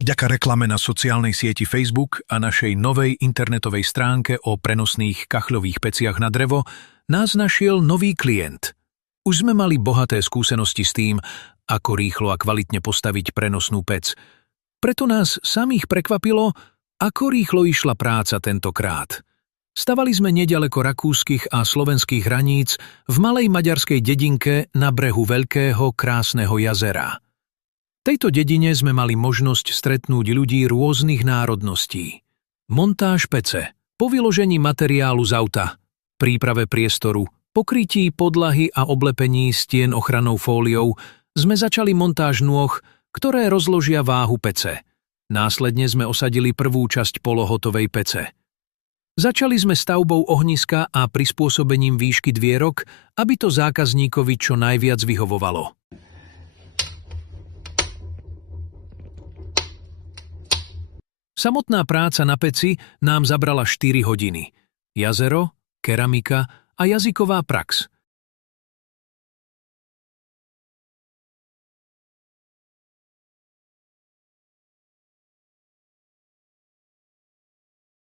Vďaka reklame na sociálnej sieti Facebook a našej novej internetovej stránke o prenosných kachľových peciach na drevo nás našiel nový klient. Už sme mali bohaté skúsenosti s tým, ako rýchlo a kvalitne postaviť prenosnú pec. Preto nás samých prekvapilo, ako rýchlo išla práca tentokrát. Stavali sme neďaleko rakúskych a slovenských hraníc v malej maďarskej dedinke na brehu veľkého, krásneho jazera. V tejto dedine sme mali možnosť stretnúť ľudí rôznych národností. Montáž pece, po vyložení materiálu z auta, príprave priestoru, pokrytí podlahy a oblepení stien ochrannou fóliou sme začali montáž nôh, ktoré rozložia váhu pece. Následne sme osadili prvú časť polohotovej pece. Začali sme stavbou ohniska a prispôsobením výšky dvierok, aby to zákazníkovi čo najviac vyhovovalo. Samotná práca na peci nám zabrala 4 hodiny. Jazero, keramika a jazyková prax.